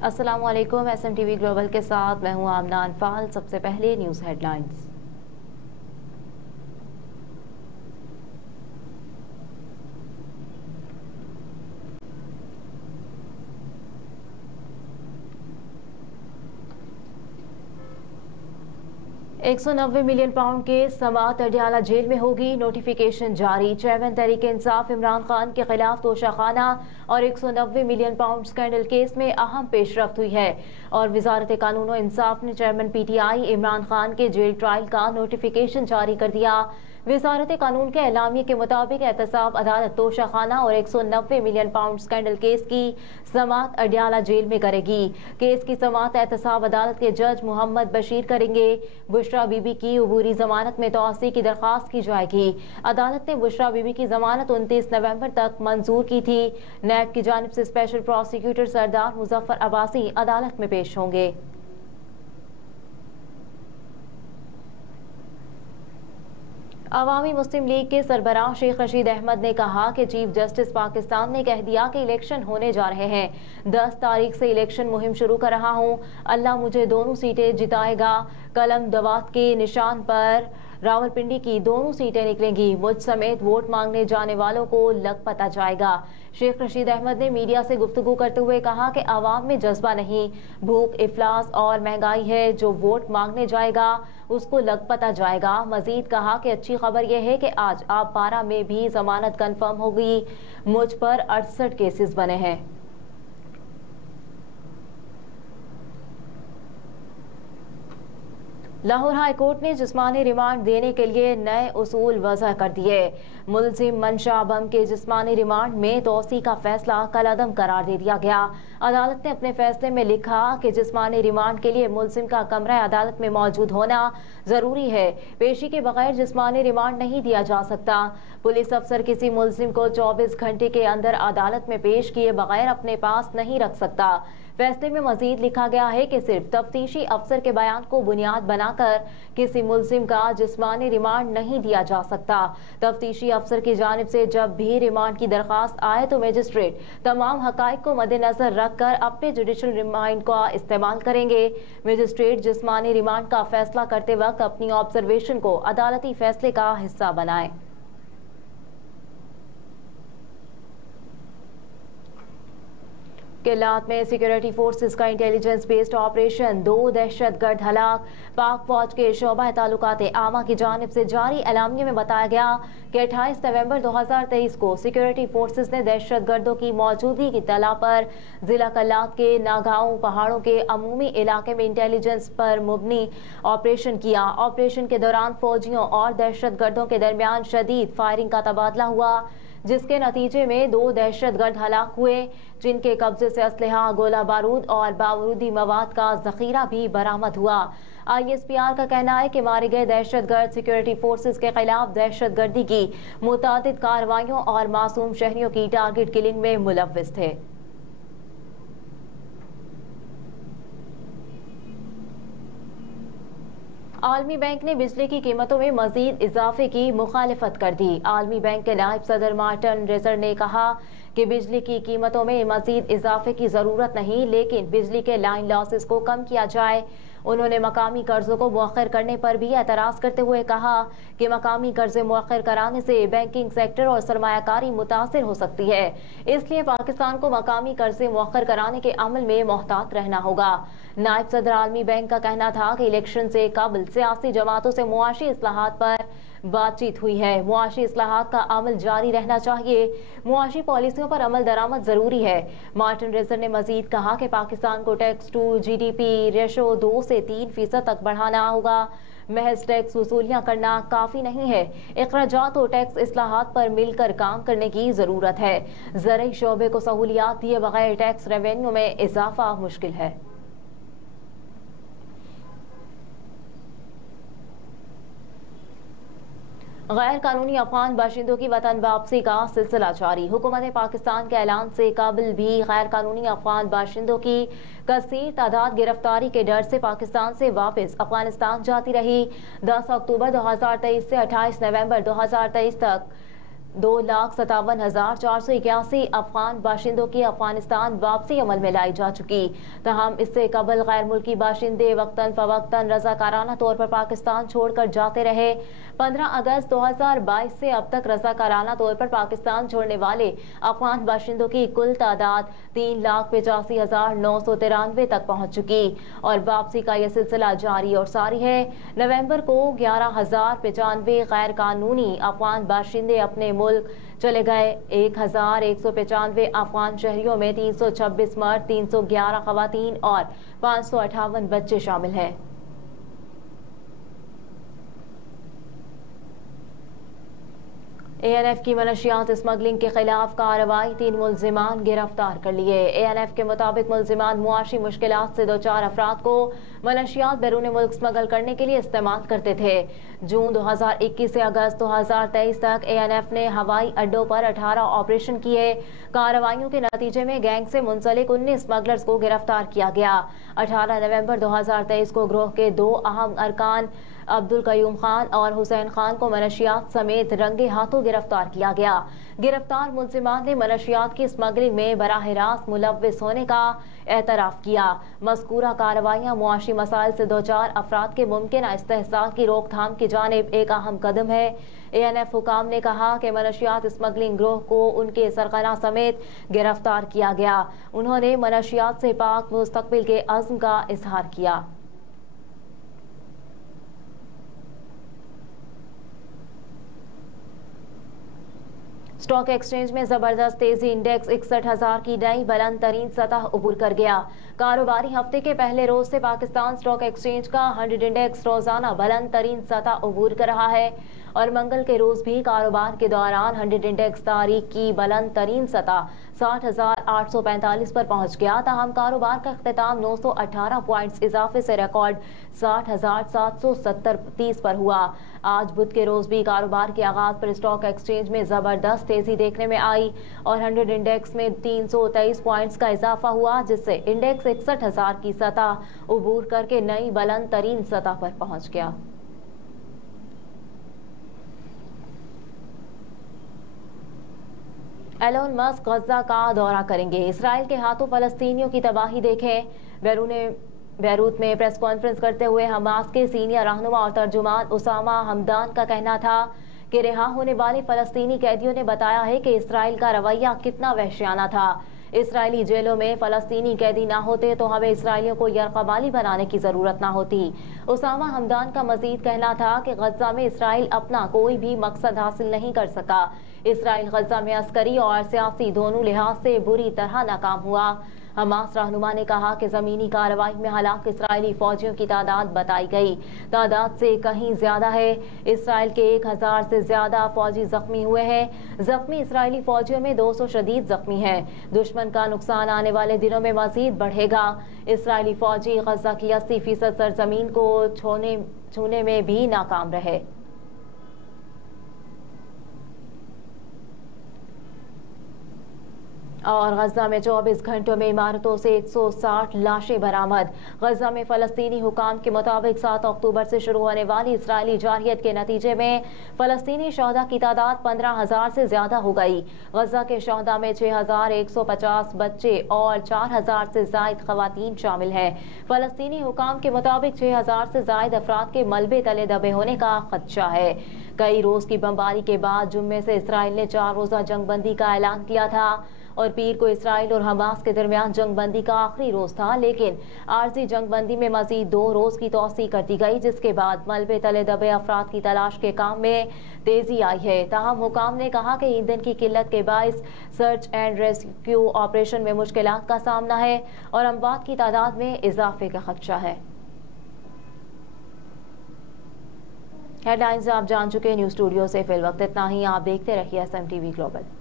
अस्सलाम वालेकुम। SMTV global के साथ मैं हूं आमना अनफाल। सबसे पहले न्यूज़ हेडलाइंस। £190 मिलियन के समात अडियाला जेल में होगी नोटिफिकेशन जारी। चेयरमैन तहरीक इंसाफ इमरान खान के खिलाफ तोशाखाना और £190 मिलियन स्कैंडल केस में अहम पेशरफ्त हुई है और वजारत कानून और इंसाफ ने चेयरमैन PTI इमरान खान के जेल ट्रायल का नोटिफिकेशन जारी कर दिया। वजारत कानून के एलामिये के मुताबिक एहतसाब अदालत तोशाखाना और £190 मिलियन स्कैंडल केस की समात अडियाला जेल में करेगी। केस की समात एहतसाब अदालत के जज मोहम्मद बशीर करेंगे। बुशरा बीबी की अबूरी जमानत में तौसी की दरख्वास्त की जाएगी। अदालत ने बुशरा बीबी की जमानत 29 नवंबर तक मंजूर की थी। नैब की जानिब से स्पेशल प्रोसिक्यूटर सरदार मुजफ्फर अब्बासी अदालत में पेश होंगे। अवामी मुस्लिम लीग के सरबराह शेख रशीद अहमद ने कहा कि चीफ जस्टिस पाकिस्तान ने कह दिया कि इलेक्शन होने जा रहे हैं। 10 तारीख से इलेक्शन मुहिम शुरू कर रहा हूं। अल्लाह मुझे दोनों सीटें जिताएगा। कलम दवात के निशान पर रावलपिंडी की दोनों सीटें निकलेंगी। मुझ समेत वोट मांगने जाने वालों को लग पता जाएगा। शेख रशीद अहमद ने मीडिया से गुफ्तगू करते हुए कहा कि आवाम में जज्बा नहीं, भूख, इफलास और महंगाई है। जो वोट मांगने जाएगा उसको लग पता जाएगा। मजीद कहा कि अच्छी खबर यह है कि आज आप 12 में भी जमानत कन्फर्म हो गई। मुझ पर 68 केसेस बने हैं। लाहौर हाई कोर्ट ने जिस्मानी रिमांड देने के लिए नए उसूल वज़ा कर दिए। मुलजिम मंशा बम के जिस्मानी रिमांड में तोसी का फैसला कलअदम करार दे दिया गया। अदालत ने अपने फैसले में लिखा कि जिस्मानी रिमांड के लिए मुलजिम का कमरा अदालत में मौजूद होना जरूरी है। पेशी के बगैर जिस्मानी रिमांड नहीं दिया जा सकता। पुलिस अफसर किसी मुलजिम को 24 घंटे के अंदर अदालत में पेश किए बगैर अपने पास नहीं रख सकता। फैसले में मजीद लिखा गया है कि सिर्फ तफ्तीशी अफसर के बयान को बुनियाद बनाकर किसी मुलजिम का जिस्मानी रिमांड नहीं दिया जा सकता। तफ्तीशी अफसर की जानिब से जब भी रिमांड की दरख्वास्त आए तो मजिस्ट्रेट तमाम हकाइक को मद्देनजर रखकर अपने जुडिशल रिमांड का इस्तेमाल करेंगे। मजिस्ट्रेट जिस्मानी रिमांड का फैसला करते वक्त अपनी ऑब्जर्वेशन को अदालती फैसले का हिस्सा बनाए। किल्लात में सिक्योरिटी फोर्सेस का इंटेलिजेंस बेस्ड ऑपरेशन, 2 दहशतगर्द हलाक। पाक फौज के शोबा ताल्लुकात आमा की जानिब से जारी एलामिये में बताया गया कि 28 नवंबर 2023 को सिक्योरिटी फोर्सेस ने दहशतगर्दों की मौजूदगी की तला पर जिला किल्लात के नागांव पहाड़ों के अमूमी इलाके में इंटेलिजेंस पर मुबनी ऑपरेशन किया। ऑपरेशन के दौरान फौजियों और दहशतगर्दों के दरमियान शदीद फायरिंग का तबादला हुआ, जिसके नतीजे में 2 दहशतगर्द हलाक हुए, जिनके कब्जे से असलहा, गोला बारूद और बारूदी मवाद का जखीरा भी बरामद हुआ। ISPR का कहना है कि मारे गए दहशतगर्द सिक्योरिटी फोर्सेस के खिलाफ दहशतगर्दी की मुतादिद कार्रवाइयों और मासूम शहरियों की टारगेट किलिंग में मुलव्विस थे। आलमी बैंक ने बिजली की कीमतों में मजीद इजाफे की मुखालिफत कर दी। आलमी बैंक के नायब सदर मार्टिन रेजर ने कहा कि बिजली की कीमतों में मजीद इजाफे की जरूरत नहीं, लेकिन बिजली के लाइन लॉसेस को कम किया जाए। उन्होंने मकामी कर्जों को मुअख्खर करने पर भी एतराज करते हुए कहा कि मकामी कर्जे मुअख्खर कराने से बैंकिंग सेक्टर और सरमायाकारी मुतासिर हो सकती है, इसलिए पाकिस्तान को मकामी कर्जे मुअख्खर कराने के अमल में मोहतात रहना होगा। नायब सदर आलमी बैंक का कहना था कि इलेक्शन से कबल सियासी जमातों से मुआशी इस्लाहात पर बातचीत हुई है। मुआशी इस्लाहात का अमल जारी रहना चाहिए। मुआशी पॉलिसियों पर अमल दरामद जरूरी है। मार्टिन रेजर ने मजीद कहा कि पाकिस्तान को टैक्स टू GDP रेशो 2 से 3% तक बढ़ाना होगा। महज टैक्स वसूलियाँ करना काफ़ी नहीं है। अखराजात और टैक्स इस्लाहात पर मिलकर काम करने की ज़रूरत है। ज़राई शोबे को सहूलियात दिए बगैर टैक्स रेवेन्यू में इजाफा मुश्किल है। गैर कानूनी अफगान बाशिंदों की वतन वापसी का सिलसिला जारी। हुकूमत पाकिस्तान के ऐलान से काबिल भी गैर कानूनी अफगान बाशिंदों की कसीर तादाद गिरफ्तारी के डर से पाकिस्तान से वापस अफगानिस्तान जाती रही। 10 अक्टूबर 2023 से 28 नवंबर 2023 तक 2,57,481 अफगान बाशिंदों की अफगानिस्तान वापसी अमल में लाई जा चुकी। तहम इससे कबल गैर मुल्की बाशिंदे वक्तन फवक्तन रजाकाराना तौर पर पाकिस्तान छोड़कर जाते रहे। 15 अगस्त 2022 से अब तक रजाकाराना तौर पर पाकिस्तान छोड़ने वाले अफगान बाशिंदों की कुल तादाद 3,85,993 तक पहुंच चुकी और वापसी का यह सिलसिला जारी और सारी है। नवंबर को 11,095 गैर कानूनी अफगान बाशिंदे अपने मुल्क चले गए। 1,195 अफगान शहरियों में 326 मर्द, 311 खवातीन और 558 बच्चे शामिल हैं। ANF की मनशियात स्मगलिंग के खिलाफ कार्रवाई, 3 मुल्जिमान गिरफ्तार कर लिए। ANF के मुताबिक मुल्जिमान मुआशी मुश्किलात से 2-4 अफराद को मनशियात बैरून मुल्क स्मगल करने के लिए इस्तेमाल करते थे। जून 2021 से अगस्त 2023 तक ANF ने हवाई अड्डों पर 18 ऑपरेशन किए। कार्रवाइयों के नतीजे में गैंग से मुंसलिक 19 स्मगलर्स को गिरफ्तार किया गया। 18 नवंबर 2023 को ग्रोह के 2 अहम अरकान अब्दुल कयूम खान और हुसैन खान को मनशियात समेत रंगे हाथों गिरफ्तार किया गया। गिरफ्तार मुल्जिमान ने मनशियात की स्मगलिंग में बराह रास्त मुलव्विस होने का एतराफ किया। मज़कूरा कार्रवाइयाँ मुआशी मसाइल से 2-4 अफराद के मुमकिन इस्तेहसाल की रोकथाम की जानिब एक अहम कदम है। ANF हुकाम ने कहा कि मनशियात स्मगलिंग ग्रोह को उनके सरगना समेत गिरफ्तार किया गया। उन्होंने मनशियात से पाक मुस्तकबिल के अज़्म का इजहार किया। स्टॉक एक्सचेंज में जबरदस्त तेजी, इंडेक्स 61,000 की नई बुलंद तरीन सतह उबूर कर गया। कारोबारी हफ्ते के पहले रोज से पाकिस्तान स्टॉक एक्सचेंज का 100 इंडेक्स रोजाना बुलंद तरीन सतह उबूर कर रहा है और मंगल के रोज भी कारोबार के दौरान 100 इंडेक्स तारीख की बुलंद तरीन सतह 60,845 पर पहुंच गया। ताहम कारोबार का अख्तिताम 918 पॉइंट्स इजाफे से रिकॉर्ड 60,770 पर हुआ। आज बुध के रोज भी कारोबार के आगाज पर स्टॉक एक्सचेंज में जबरदस्त तेजी देखने में आई और 100 इंडेक्स में 323 पॉइंट्स का इजाफा हुआ, जिससे इंडेक्स 61,000 की सतह उबूर करके नई बुलंद तरीन सतह पर पहुंच गया। एलोन मस्क गजा का दौरा करेंगे। इसराइल के हाथों फलस्तीनियों की तबाही देखें। बैरूत में प्रेस कॉन्फ्रेंस करते हुए हमास के सीनियर रहनुमा और तर्जुमान उसामा हमदान का कहना था कि रिहा होने वाले फलस्तीनी कैदियों ने बताया है कि इसराइल का रवैया कितना वहशियाना था। इसराइली जेलों में फलस्तीनी कैदी ना होते तो हमें इसराइलियों को यरकबाली बनाने की जरूरत ना होती। उसामा हमदान का मजीद कहना था कि गजा में इसराइल अपना कोई भी मकसद हासिल नहीं कर सका। इसराइल गजा में अस्करी और सियासी दोनों लिहाज से बुरी तरह नाकाम हुआ। हमास रहनुमा ने कहा कि जमीनी कार्रवाई में हलाक इसराइली फौजियों की तादाद बताई गई तादाद से कहीं ज्यादा है। इसराइल के 1,000 से ज्यादा फौजी जख्मी हुए हैं। जख्मी इसराइली फौजियों में 200 शदीद जख्मी हैं। दुश्मन का नुकसान आने वाले दिनों में मजीद बढ़ेगा। इसराइली फौजी गजा की 80% सरजमीन को छूने में भी नाकाम रहे। और गजा में 24 घंटों में इमारतों से 160 लाशें बरामद। गजा में फलस्तीनी हुकाम के मुताबिक 7 अक्टूबर से शुरू होने वाली इसराइली जारहियत के नतीजे में फलस्तीनी शहदा की तादाद 15,000 से ज्यादा हो गई। गजा के शहदा में 6,150 बच्चे और 4,000 से जायद खवातीन शामिल हैं। फलस्तीनी हुकाम के मुताबिक 6,000 से जायद अफराद के मलबे तले दबे होने का खदशा है। कई रोज की बमबारी के बाद जुम्मे से इसराइल ने 4 रोजा जंगबंदी का ऐलान किया था और पीर को इसराइल और हमास के दरमियान जंगबंदी का आखिरी रोज था, लेकिन आर्जी जंगबंदी में मजीद 2 रोज की तौसी कर दी गई, जिसके बाद मलबे तले दबे अफराद की तलाश के काम में तेजी आई है। ताहम हुकाम ने कहा कि ईंधन की किल्लत के बायस सर्च एंड रेस्क्यू ऑपरेशन में मुश्किलात का सामना है और अमवात की तादाद में इजाफे का खदशा है। हेडलाइंस आप जान चुके न्यूज स्टूडियो से फिल वक्त इतना ही। आप देखते रहिए SMTV ग्लोबल।